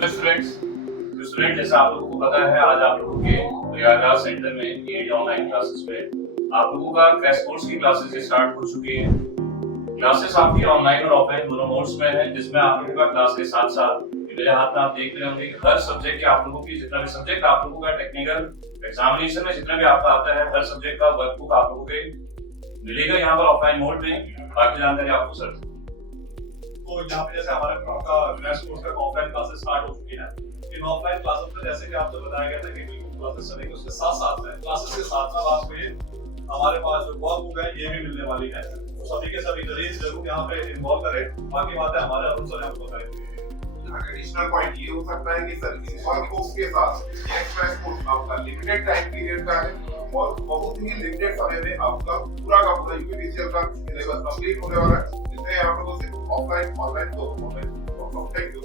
Student जैसा आप लोगों को पता है, आज आप लोगों के प्रयागराज सेंटर में ये ऑनलाइन क्लासेस में आप लोगों का क्रैश कोर्स की क्लासेस स्टार्ट हो चुकी है। क्लासेस आपकी ऑनलाइन और ऑफलाइन दोनों मोड्स में है, जिसमें आप लोगों का क्लास के साथ साथ मेरे हाथ में आप देख रहे होंगे कि हर सब्जेक्ट के आप लोगों की जितना भी सब्जेक्ट आप लोगों का टेक्निकल एग्जामिनेशन में जितना भी आपका आता है, हर सब्जेक्ट का वर्कबुक आप लोगों के मिलेगा यहाँ पर ऑफलाइन मोड में। बाकी जानकारी आपको सर। तो यहाँ पे जैसे हमारे आपका क्रैश कोर्स का ऑफलाइन क्लासेस स्टार्ट हो चुकी है। इन ऑफलाइन क्लासेस में जैसे कि आपको बताया गया था कि बिल्कुल क्लासेस चलेंगे, उसके साथ साथ में क्लासेस के साथ साथ आपको हमारे पास जो वर्कबुक है ये भी मिलने वाली है। तो सभी के सभी कलीग्स जरूर यहाँ पे इन्वॉल्व करें। बाकी बातें हमारे अरुण सर आपको बताएंगे। एडिशनल पॉइंट ये हो सकता है कि सर इस वर्कबुक के साथ क्रैश कोर्स आपका लिमिटेड टाइम पीरियड का है और बहुत ही लिमिटेड समय में आपका पूरा का पूरा यूपीडीसीएल का सिलेबस कंप्लीट होने वाला है, जिसमें आप लोगों से ऑफलाइन ऑनलाइन दोनों में थैंक यू।